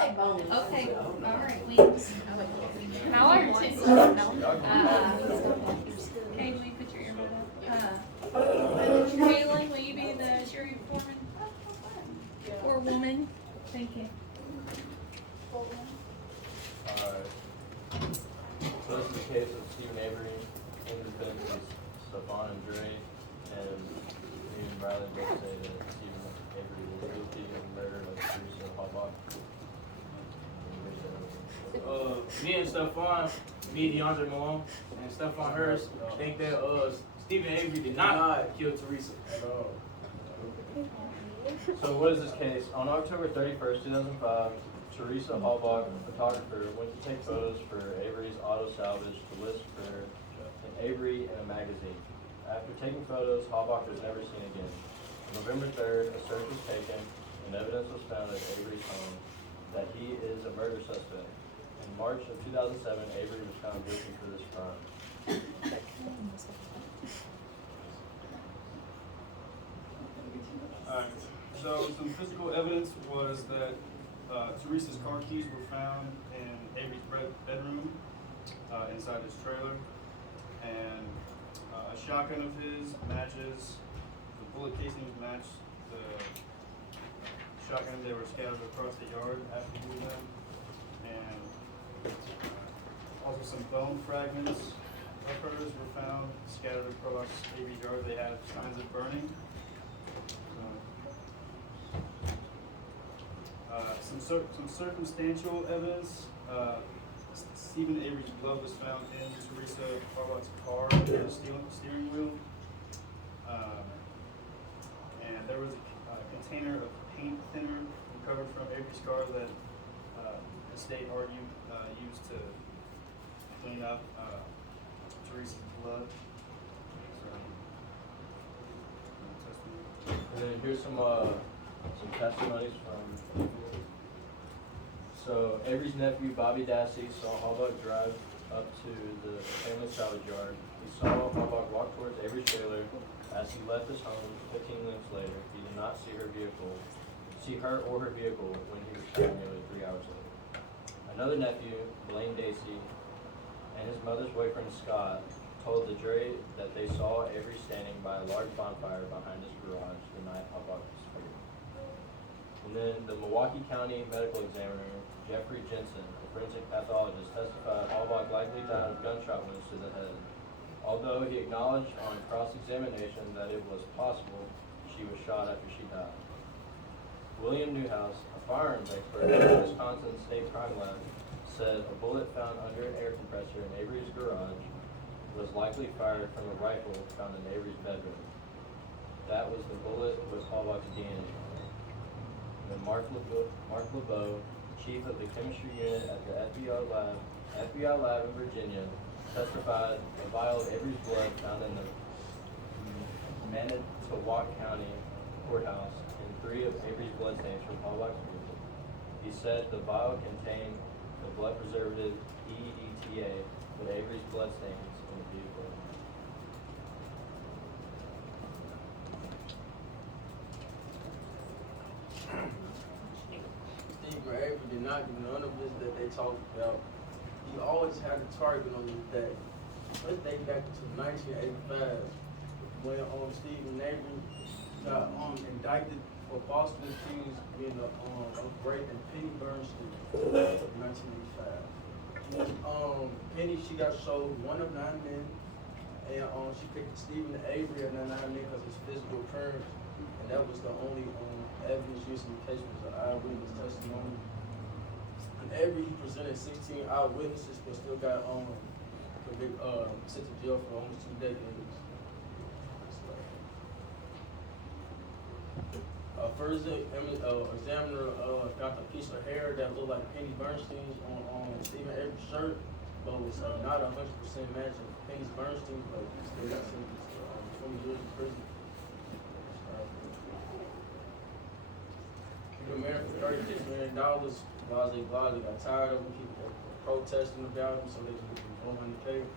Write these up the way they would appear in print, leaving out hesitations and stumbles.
Okay, all right, wings. How are you? Okay, will you put your earbud up? Kaylin, will you be the jury foreman? Or woman? Thank you. So this is the case of Stephen Avery, in defense of Stephon and Dre, and me and Riley both say that Stephen Avery was guilty of the murder of Teresa Hobach. Me and Stephon, me, DeAndre Malone, and Stephon Hurst think that Stephen Avery did not kill Teresa. So what is this case? On October 31st, 2005, Teresa Hallbach, a photographer, went to take photos for Avery's auto salvage to list for an Avery in a magazine. After taking photos, Hallbach was never seen again. On November 3rd, a search was taken and evidence was found at Avery's home that he is a murder suspect. In March of 2007, Avery was found guilty for this crime. Alright, so some physical evidence was that Teresa's car keys were found in Avery's bedroom inside his trailer, and a shotgun of his matches, the bullet casings matched the shotgun. They were scattered across the yard after doing that, and also some bone fragments of hers were found scattered across Avery's yard. They had signs of burning. Some circumstantial evidence. Stephen Avery's blood was found in Teresa Harbach's car near the steering wheel. And there was a container of paint thinner recovered from Avery's car that the state argued used to clean up Teresa's blood. And then here's some testimonies from. So Avery's nephew Bobby Dassey saw Hallbach drive up to the family salvage yard. He saw Hallbach walk towards Avery's trailer. As he left his home 15 minutes later, he did not see her or her vehicle when he returned nearly 3 hours later. Another nephew, Blaine Dassey, and his mother's boyfriend Scott told the jury that they saw Avery standing by a large bonfire behind his garage the night Hallbach was murdered. And then the Milwaukee County medical examiner, Jeffrey Jensen, a forensic pathologist, testified Hallbach likely died of gunshot wounds to the head. Although he acknowledged on cross-examination that it was possible she was shot after she died. William Newhouse, a firearms expert at the Wisconsin State Crime Lab, said a bullet found under an air compressor in Avery's garage was likely fired from a rifle found in Avery's bedroom. That was the bullet with Hallbach's DNA. And Mark LeBeau, chief of the chemistry unit at the FBI lab in Virginia, testified a vial of Avery's blood found in the Manitowoc County courthouse and 3 of Avery's bloodstains from Hallbach's vehicle. He said the vial contained the blood preservative EDTA with Avery's bloodstains in the vehicle. Stephen Avery did not do none of this that they talked about. He always had a target on his back. Let's date back to 1985 when Stephen Avery got indicted for falsely accused of raping Penny Bernstein in 1985. Penny, she got sold one of 9 men, and she picked Stephen Avery and 9 men because of his physical appearance, and that was the only evidence used in the case was an eyewitness testimony. And Avery, he presented 16 eyewitnesses, but still got sent to jail for almost 2 decades. First examiner got a piece of hair that looked like Penny Bernstein's on Stephen Avery's shirt, but was not 100% matching Penny Bernstein's, but still got sentenced to 20 years in prison. The mayor for $36 million, Blase got tired of him, people were protesting about him, so they just went from 400K.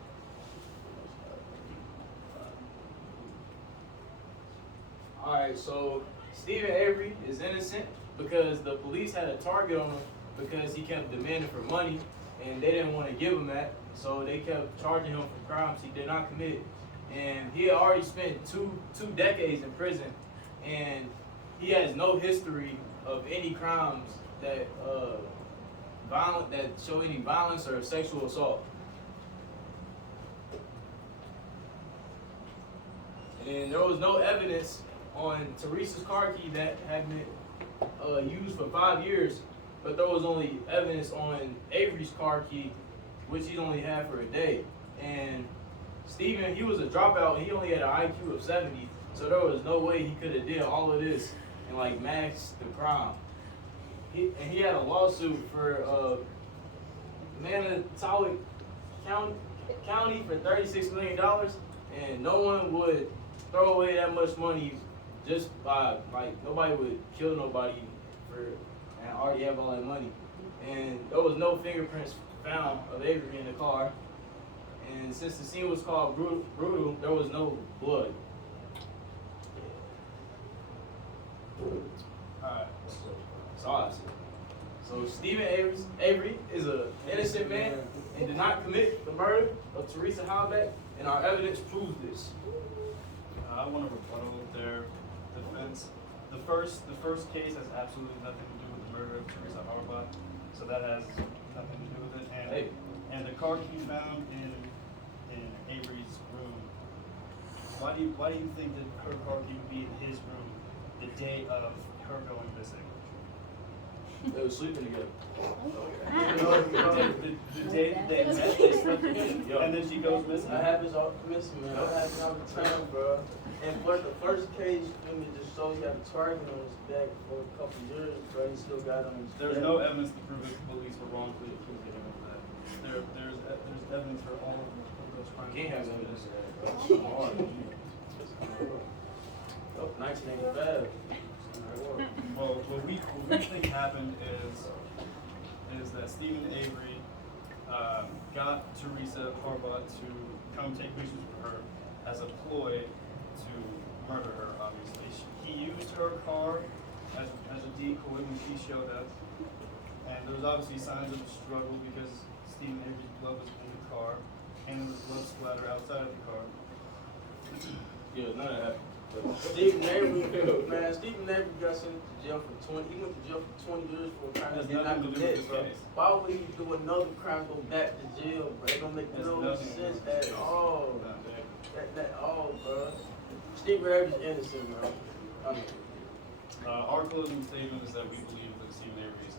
Alright, so Stephen Avery is innocent because the police had a target on him because he kept demanding for money, and they didn't want to give him that, so they kept charging him for crimes he did not commit. And he had already spent two decades in prison, and he has no history of any crimes that that show any violence or sexual assault. And there was no evidence on Teresa's car key that had been used for 5 years, but there was only evidence on Avery's car key, which he only had for a day. And Stephon, he was a dropout, and he only had an IQ of 70, so there was no way he could have did all of this and like masked the crime. He had a lawsuit for Manitowoc County for $36 million, and no one would throw away that much money just by, like, nobody would kill nobody for and already have all that money. And there was no fingerprints found of Avery in the car. And since the scene was called brutal, there was no blood. Alright. That's all I said. So Stephon Avery is an innocent man and did not commit the murder of Teresa Halbeck, and our evidence proves this. I want to rebuttal their defense. The first case has absolutely nothing to do with the murder of Teresa Halbeck, so that has nothing to do with it. And the car key found in Avery's room. Why do you think that her car key would be in his room the day of her going missing? They were sleeping together. The day that they met, they slept together, and then she goes missing. That happens all missing, man. That happens all the time, bro. And but the first case, it just shows he had a target on his back for a couple years, but he still got on his back. There's no evidence to prove that the police were wrongfully accusing him of that. There's evidence for all of those crimes. Can't have evidence of that, bro. Oh, 1985. Well, what we think happened is that Stephon Avery got Teresa Halbeck to come take pictures for her as a ploy to murder her. Obviously, he used her car as a decoy when she showed up, and there was obviously signs of a struggle because Stephon Avery's blood was in the car, and there was blood splatter outside of the car. Yeah, none of that. Stephon Avery, man, Stephon Avery got sent to jail for 20. He went to jail for 20 years for a crime he did not commit, bro. Why would he do another crime, go back to jail, bro? It don't make no sense at all. At all, bro. Stephon Avery's innocent, bro. Our closing statement is that we believe that Stephon Avery is